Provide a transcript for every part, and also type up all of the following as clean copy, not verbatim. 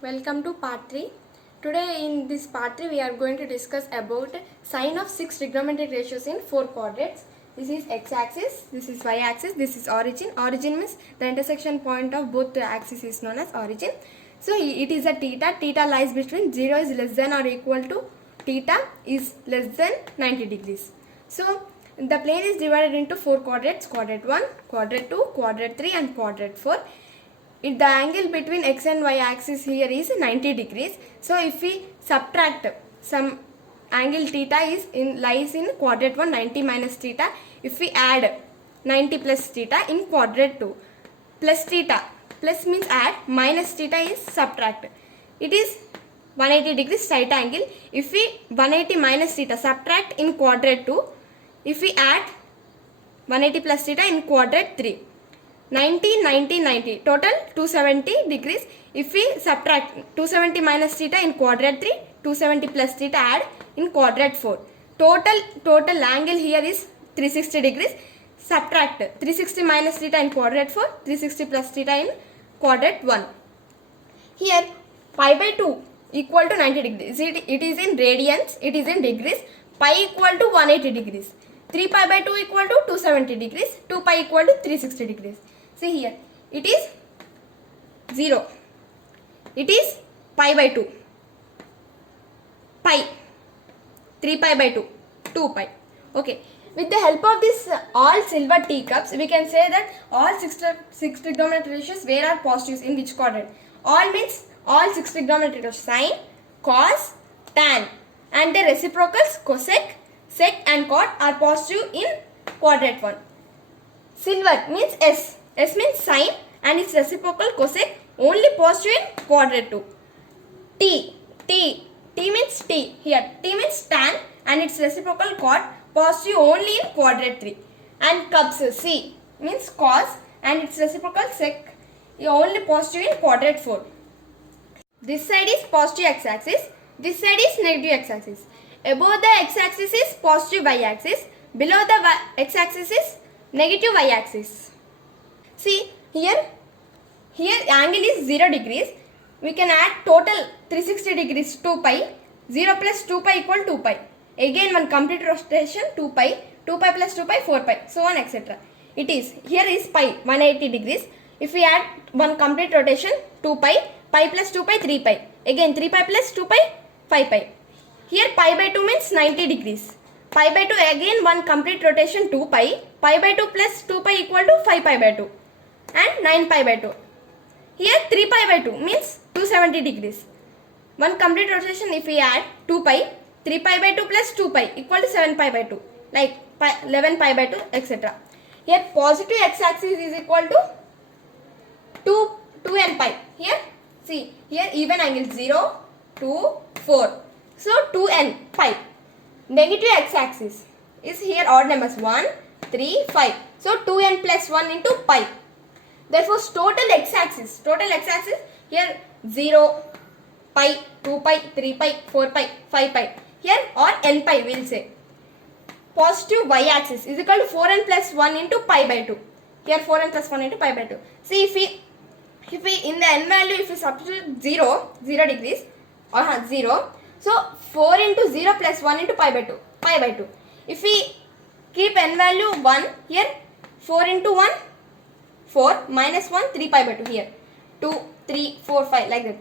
Welcome to part 3. Today in this part 3 we are going to discuss about sine of 6 trigonometric ratios in 4 quadrants. This is x-axis, this is y-axis, this is origin. Origin means the intersection point of both the axes is known as origin. So it is a theta. Theta lies between 0 is less than or equal to theta is less than 90 degrees. So the plane is divided into 4 quadrants: quadrant 1, quadrant 2, quadrant 3 and quadrant 4. The angle between x and y axis here is 90 degrees. So if we subtract some angle theta lies in quadrant 1 90 minus theta. If we add 90 plus theta in quadrant 2, plus theta, plus means add, minus theta is subtract. It is 180 degrees right angle. If we 180 minus theta subtract in quadrant 2, if we add 180 plus theta in quadrant 3, 90, 90, 90, total 270 degrees. If we subtract 270 minus theta in quadrant 3, 270 plus theta add in quadrant 4. Total angle here is 360 degrees. Subtract 360 minus theta in quadrant 4, 360 plus theta in quadrant 1. Here pi by 2 equal to 90 degrees. It is in radians, it is in degrees. Pi equal to 180 degrees. 3 pi by 2 equal to 270 degrees. 2 pi equal to 360 degrees. See here, it is 0. It is pi by 2. Pi. 3 pi by 2. 2 pi. Okay. With the help of this all silver teacups, we can say that all 6 trigonometric ratios where are positives in which quadrant. All means all 6 trigonometric ratios: sine, cos, tan, and the reciprocals cosec, sec and cot are positive in quadrant 1. Silver means S. S means sine and its reciprocal cosec only positive in quadrant 2. T means T. Here T means tan and its reciprocal cot positive only in quadrant 3. And cups, C means cos and its reciprocal sec only positive in quadrant 4. This side is positive x-axis, this side is negative x-axis. Above the x-axis is positive y-axis, below the x-axis is negative y-axis. See here angle is 0 degrees. We can add total 360 degrees 2 pi. 0 plus 2 pi equal 2 pi. Again one complete rotation 2 pi. 2 pi plus 2 pi 4 pi. So on etc. It is, here is pi 180 degrees. If we add one complete rotation 2 pi. Pi plus 2 pi 3 pi. Again 3 pi plus 2 pi 5 pi. Here pi by 2 means 90 degrees. Pi by 2 again one complete rotation 2 pi. Pi by 2 plus 2 pi equal to 5 pi by 2. And 9 pi by 2. Here 3 pi by 2 means 270 degrees. One complete rotation if we add 2 pi, 3 pi by 2 plus 2 pi equal to 7 pi by 2. Like 11 pi by 2 etc. Here positive x-axis is equal to 2n pi. Here see, here even angle 0, 2, 4. So 2n pi. Negative x-axis is here odd numbers 1, 3, 5. So 2n plus 1 into pi. Therefore total x-axis here 0, pi, 2 pi, 3 pi, 4 pi, 5 pi. Here or n pi we will say. Positive y-axis is equal to 4n plus 1 into pi by 2. Here 4n plus 1 into pi by 2. See if we in the n value if we substitute 0 degrees or 0. So 4 into 0 plus 1 into pi by 2. Pi by 2. If we keep n value 1 here 4 into 1 4 minus 1 3 pi by 2 here 2 3 4 5 like that.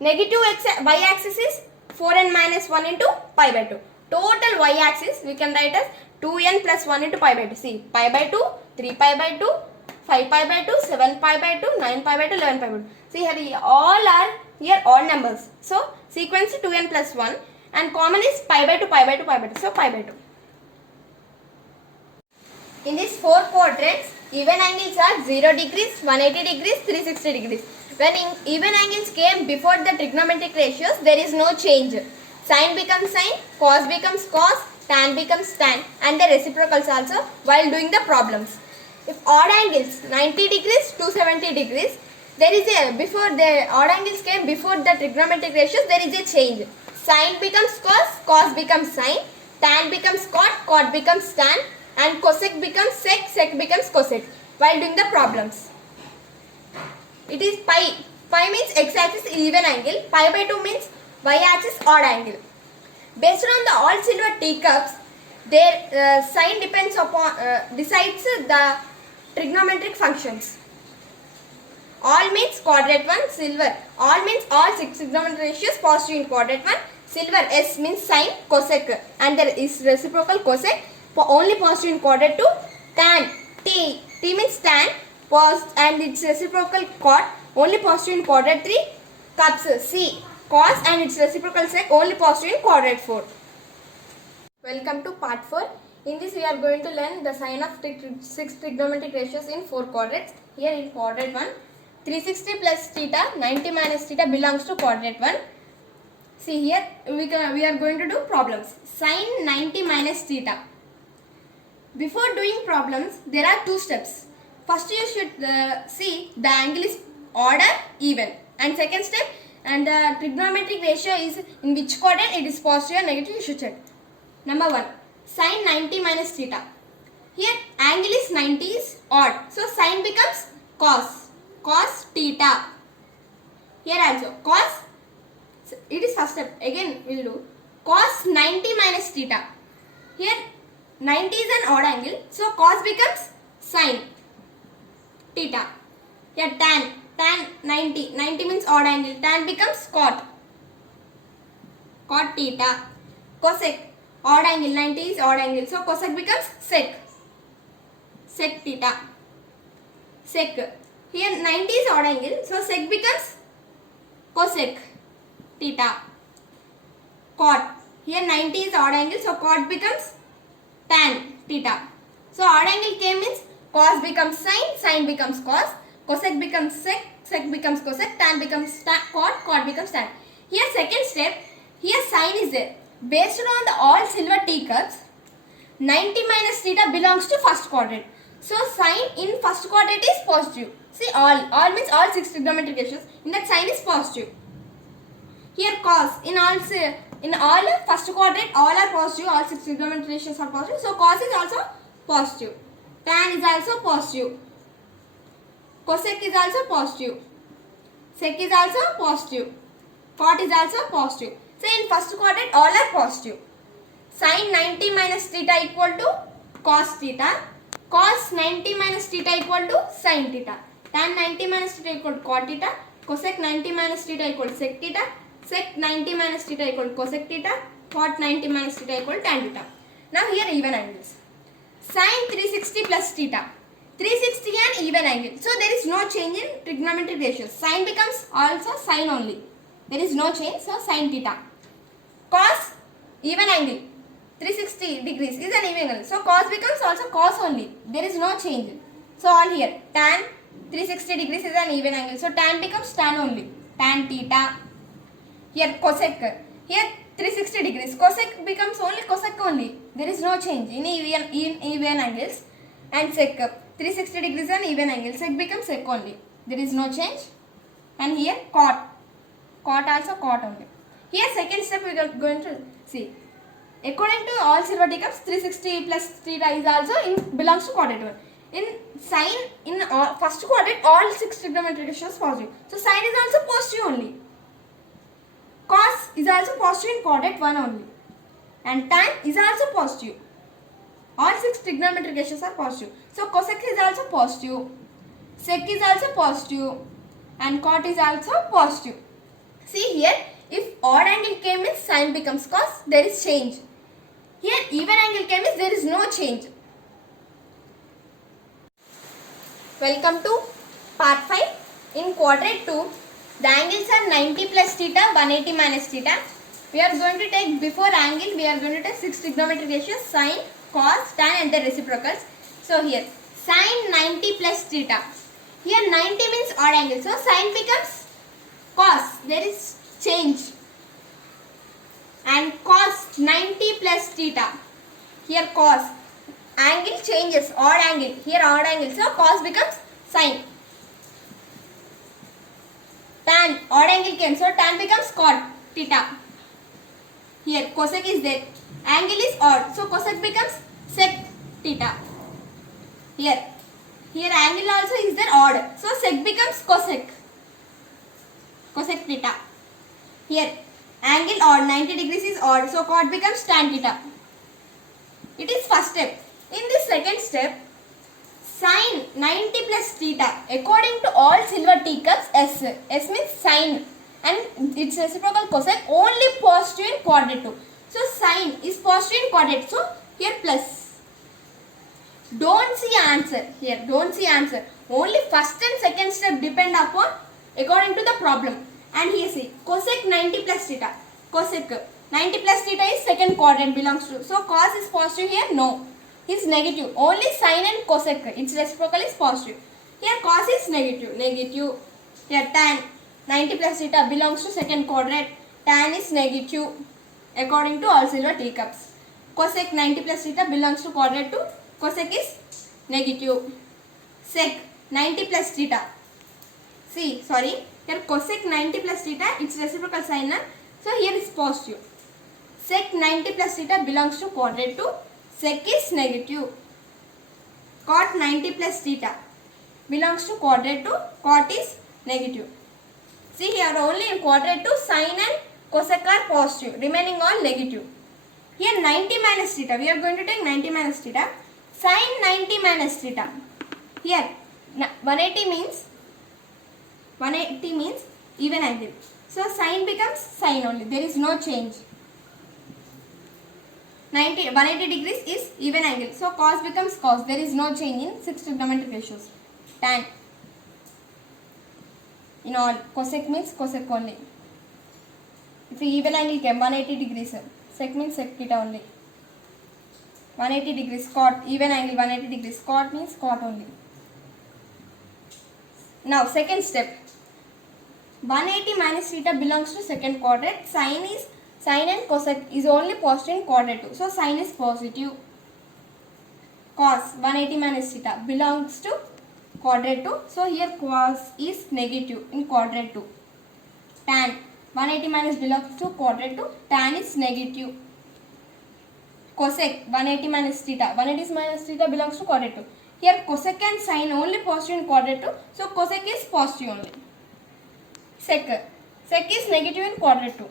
Negative y-axis is 4n minus 1 into pi by 2. Total y-axis we can write as 2n plus 1 into pi by 2. See pi by 2, 3 pi by 2, 5 pi by 2, 7 pi by 2, 9 pi by 2, 11 pi by 2. See here all are here odd numbers. So sequence 2n plus 1 and common is pi by 2, pi by 2, pi by 2. So pi by 2. In these 4 quadrants, even angles are 0 degrees, 180 degrees, 360 degrees. When even angles came before the trigonometric ratios, there is no change. Sine becomes sine, cos becomes cos, tan becomes tan, and the reciprocals also while doing the problems. If odd angles 90 degrees, 270 degrees, there is a, before the odd angles came before the trigonometric ratios, there is a change. Sine becomes cos, cos becomes sine, tan becomes cot, cot becomes tan, and cosec becomes sec, sec becomes cosec while doing the problems. It is pi Phi means x-axis even angle. Pi by 2 means y-axis odd angle. Based on the all silver teacups, their sign depends upon decides the trigonometric functions. All means quadrant 1, silver. All means all 6 trigonometric ratios positive in quadrant 1. Silver, S means sine, cosec, and there is reciprocal cosec only positive in quadrant 2. Tan, T means tan, and its reciprocal cot only positive in quadrant 3. Cups, C, cos and its reciprocal sec only positive in quadrant 4. Welcome to part 4. In this we are going to learn the sign of 6 trigonometric ratios in 4 quadrants. Here in quadrant 1, 360 plus theta, 90 minus theta belongs to quadrant 1. See here we are going to do problems. Sin 90 minus theta. Before doing problems, there are 2 steps. First you should see the angle is odd or even, and second step, and the trigonometric ratio is in which quadrant it is positive or negative you should check. Number 1, sin 90 minus theta. Here angle is 90 is odd, so sin becomes cos theta. Here also cos, it is first step. Again we will do cos 90 minus theta. Here 90 is an odd angle, so cos becomes sin theta. Here tan 90 means odd angle, tan becomes cot theta. Cosec, odd angle, 90 is odd angle, so cosec becomes sec theta. Sec, here 90 is odd angle, so sec becomes cosec theta. Cot, here 90 is odd angle, so cot becomes tan theta. So odd angle came means cos becomes sin becomes cos, cosec becomes sec becomes cosec, tan becomes cot becomes tan. Here second step, here sin is there. Based on the all silver teacups, 90 minus theta belongs to first quadrant. So sin in first quadrant is positive. See all means all 6 trigonometric ratios, in that sin is positive. Here cos, in all first quadrant all are positive, all 6 trigonometric ratios are positive, so cos is also positive. Tan is also positive. Cosec is also positive. Sec is also positive. Cot is also positive. So in first quadrant all are positive. Sin 90 minus theta equal to cos theta. Cos 90 minus theta equal to sin theta. Tan 90 minus theta equal to cot theta. Cosec 90 minus theta equal to sec theta. Sec 90 minus theta equal to cosec theta. Cot 90 minus theta equal to tan theta. Now here even angles. Sin 360 plus theta. 360 an even angle. So there is no change in trigonometric ratios. Sin becomes also sin only. There is no change. So sin theta. Cos even angle. 360 degrees is an even angle. So cos becomes also cos only. There is no change. So all here. Tan 360 degrees is an even angle. So tan becomes tan only. Tan theta. Here cosec. Here 360 degrees. Cosec becomes only cosec only. There is no change in even angles. And sec. 360 degrees and even angle. Sec becomes sec only. There is no change. And here cot. Cot also cot only. Here second step we are going to see. According to all silver teacups, 360 plus theta is also belongs to quadrant 1. In sin, in first quadrant, all 6 trigonometric ratios positive. So sin is also positive only. Cos is also positive in quadrant 1 only. And tan is also positive. All 6 trigonometric ratios are positive. So cosec is also positive. Sec is also positive. And cot is also positive. See here, if odd angle came means sin becomes cos, there is change. Here even angle came means there is no change. Welcome to part 5. In quadrant 2, the angles are 90 plus theta, 180 minus theta. We are going to take before angle, we are going to take 6 trigonometric ratios, sin, cos, tan and their reciprocals. So here, sin 90 plus theta. Here 90 means odd angle, so sin becomes cos, there is change. And cos 90 plus theta. Here cos, angle changes, odd angle, here odd angle, so cos becomes sin. Tan, odd angle came, so tan becomes cot theta. Here cosec is there, angle is odd, so cosec becomes sec theta. Here angle also is there odd, so sec becomes cosec. cosec theta. Here angle odd, 90 degrees is odd, so cot becomes tan theta. It is first step. In this second step, sin 90 plus theta according to all silver teacups, S means sin and its reciprocal cosec only positive in quadrate 2. So sin is positive in quadrate, so here plus. Don't see answer here, don't see answer. Only first and second step depend upon according to the problem. And here see cosec 90 plus theta. Cosec 90 plus theta is second quadrant belongs to. So cos is positive here? No. Is negative. Only sin and cosec, its reciprocal is positive. Here cos is negative. Negative. Here tan 90 plus theta belongs to second quadrant. Tan is negative according to all silver teacups. Cosec 90 plus theta belongs to quadrant 2. Cosec is negative. Sec 90 plus theta. See, sorry. Here cosec 90 plus theta, its reciprocal sign. So here is positive. Sec 90 plus theta belongs to quadrant 2. Sec is negative. Cot 90 plus theta belongs to quadrant 2. Cot is negative. See here only in quadrant 2 sin and cosec are positive. Remaining all negative. Here 90 minus theta. We are going to take 90 minus theta. Sin 90 minus theta. Here 180 means even angle. So sin becomes sin only. There is no change. 180 degrees is even angle. So cos becomes cos. There is no change in 6 trigonometric ratios. Tan. In all, cosec means cosec only. If even angle came 180 degrees, sec means sec theta only. 180 degrees cot, even angle 180 degrees cot means cot only. Now second step. 180 minus theta belongs to second quadrant. Sin and cosec is only positive in quadrant 2. So sin is positive. Cos 180 minus theta belongs to quadrant 2. So here cos is negative in quadrant 2. Tan 180 minus belongs to quadrant 2. Tan is negative. Cosec 180 minus theta. 180 minus theta belongs to quadrant 2. Here cosec and sin only positive in quadrant 2. So cosec is positive only. Sec is negative in quadrant 2.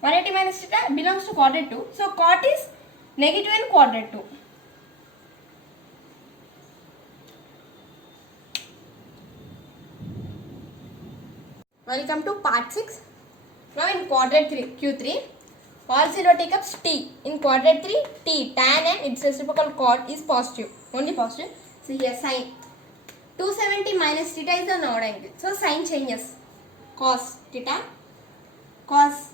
180 minus theta belongs to quadrant 2. So cot is negative in quadrant 2. Welcome to part 6. Now in quadrant 3, Q3, all silver teacups T. In quadrant 3, T, tan and its reciprocal cot is positive. Only positive. So here sin. 270 minus theta is an odd angle. So sin changes. Cos theta, cos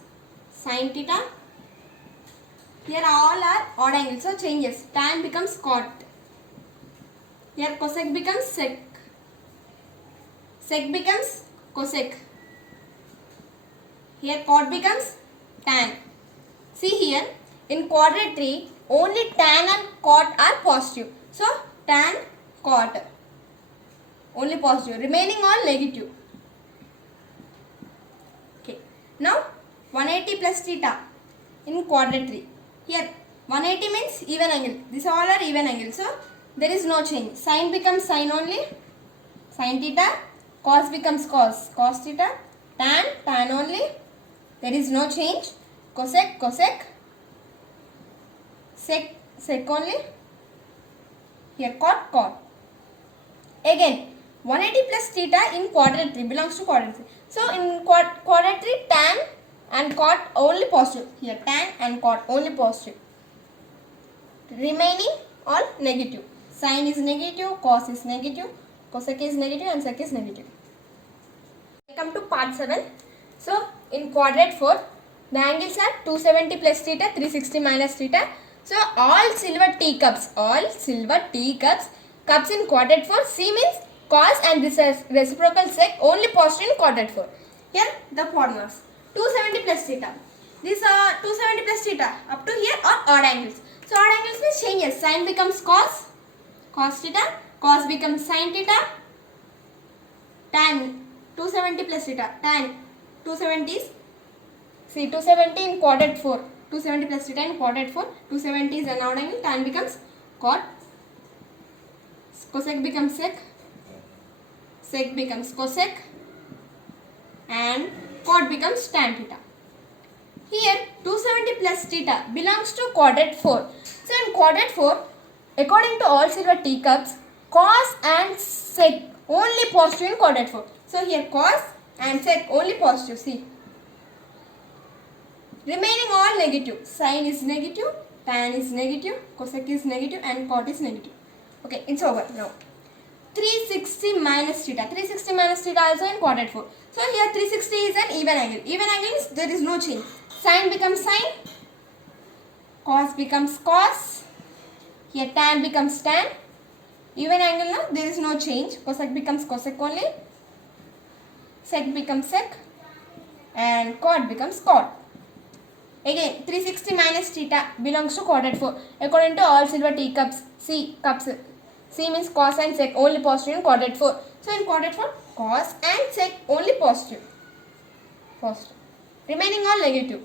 sin theta. Here all are odd angles. So changes. Tan becomes cot. Here cosec becomes sec. Sec becomes cosec. Here cot becomes tan. See here in quadrant 3 only tan and cot are positive. So tan cot only positive. Remaining all negative. Okay. Now 180 plus theta in quadrant 3. Here 180 means even angle. These all are even angle. So there is no change. Sin becomes sin only. Sin theta. Cos becomes cos. Cos theta. Tan only. There is no change. Cosec sec only. Here cot. Again 180 plus theta in quadrant 3 belongs to quadrant 3. So in quadrant 3 tan and cot only positive. Here tan and cot only positive. Remaining all negative. Sin is negative, cos is negative, cosec is negative and sec is negative. Come to part 7. So in quadrant 4 the angles are 270 plus theta, 360 minus theta. So all silver teacups, cups in quadrant 4, C means cos and this is reciprocal sec only positive in quadrant 4. Here the formulas. 270 plus theta. These are 270 plus theta up to here are odd angles. So odd angles means changes. Sin becomes cos theta, cos becomes sin theta, tan 270 plus theta, tan 270 is, see 270 in quadrant 4, 270 plus theta in quadrant 4, 270 is an odd angle, tan becomes cot, cosec becomes sec becomes cosec, and cot becomes tan theta. Here 270 plus theta belongs to quadrant 4. So in quadrant 4, according to all silver teacups, cos and sec only positive in quadrant 4. So here cos and sec only positive. See. Remaining all negative. Sin is negative, tan is negative, cosec is negative and cot is negative. Okay, it's over now. 360 minus theta. 360 minus theta also in quadrant 4. So here 360 is an even angle. Even angle means there is no change. Sin becomes sin. Cos becomes cos. Here tan becomes tan. Even angle now there is no change. Cosec becomes cosec only. Sec becomes sec. And cot becomes cot. Again 360 minus theta belongs to quadrant 4. According to all silver teacups. C cups. C means cos and sec only positive in quadrant 4. So in quadrant 4, cos and sec only positive. Remaining all negative.